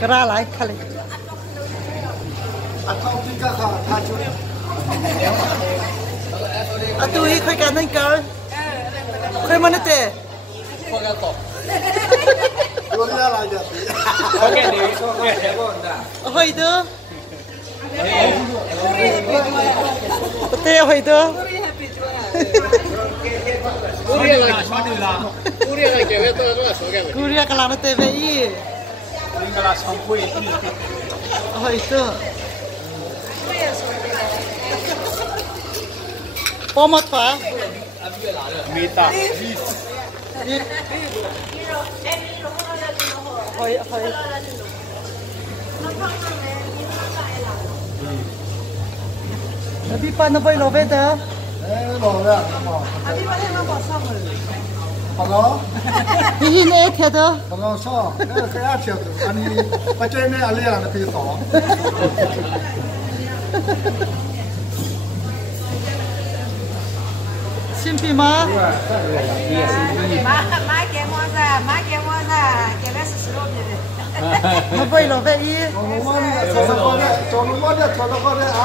กระไรคะเลยตุยคุยกันนั่นกันคุยมันนั่นเต้คุยกันต่อคุยอะไรเดี๋ยวคุยกันดีคุยกันเดี๋ยวก่อนนะคุยดูเต้คุยดูกูเรียกอะไรชอบดูละกูเรียกอะไรเก็บไว้ตัวตัวสวยกันกูเรียกอะไรนั่นเต้ไปอีนี่ก็ละชอบคุยคุยดูพอหมดปะมีตาเฮ้ยพี่ปานน้ำไปโรเบิร์ตโรเบิร์ตพี่ปานให้มาบอกซ้ำเลย好了，你那天的？不老少，那个还天的，俺你把这面阿里让他可以扫。新品吗？买给我噻，给了40多币的。我不会浪费一。找了我的，啊。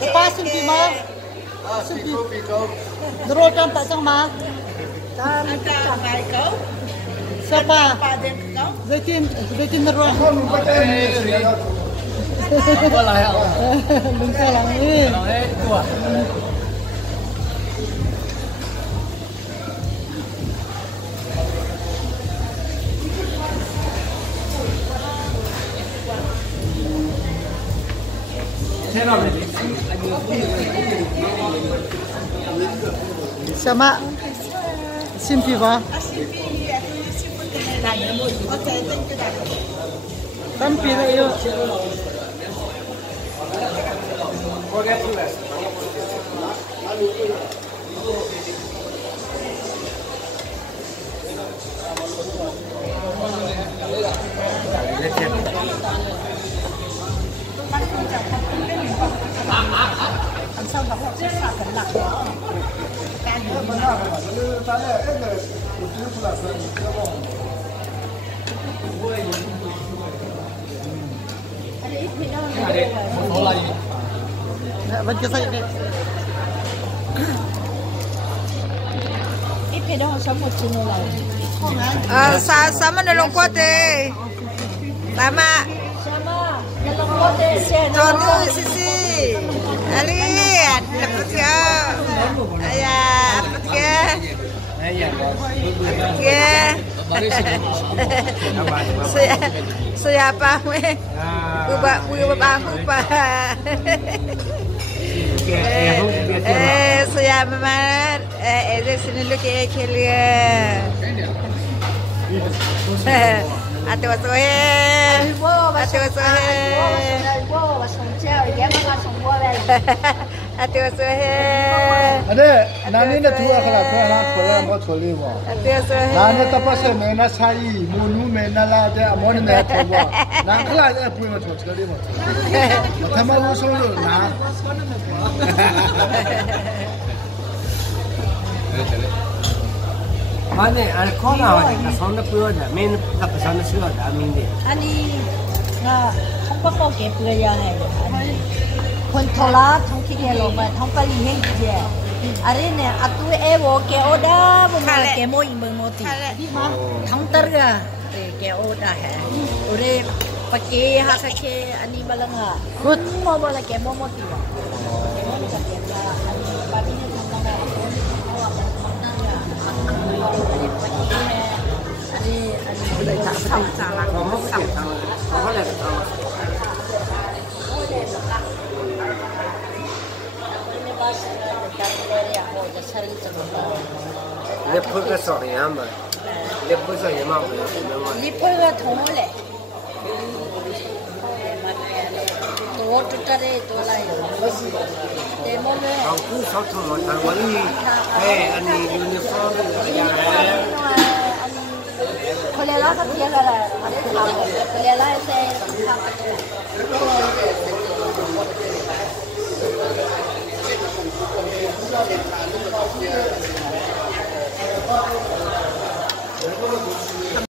Lepas sini mah, sini. Nerokan tak sang mah. Siapa? Zaitin neruan. Lungsa lang ni. Sama Simpi ba? Tampi na iyo. Sau đó họ sẽ xả phần lạc đó. Cái gì mà nó cái này cái này một chút là phần cái bông. Anh ít thì đâu này. Một là gì? Vẫn chưa thấy đấy. Ít thì đâu sống một chừng rồi. Sama na long quát đi. Tama. Sama na long quát đi. Cho tôi xí. Aliat, dapat ke? Ayah, dapat ke? Saya apa? Ubah apa? Saya memang ada sini lagi kelia. Atu sohe. Atu sohe. Ada, nani na tua kalau kau nak kolej mau coli mo. Atu sohe. Nani tapi saya mana sai, mulu mana lah ada, amon mana tua. Nang kalau ada pun mau coli mo. Thama lu solo na. Mana? Ada kau nak ada sound apa ada? Main apa sound sih ada? Main deh. Ani, nah, hampa kau kepala ya hai. Kon thola thong ki ke lo ma thong pa li hei je. Are ne atu e wo ke oda bu ma ke mo i meng mo ti. Thong tar ga ke oda hai. Ore pake ha ka ke ani balanga. Good mo bola ke mo ti. Ke mo ka ke la ani pa ni thong la. Lepas ke sorang apa? Lepas saya mau. Lepas ke thong le. Tuh tu tadi tu lagi. Demo le. Aku satu macam wali. Ani uniform yang. Kalau lah kan dia lah. Kalau lah saya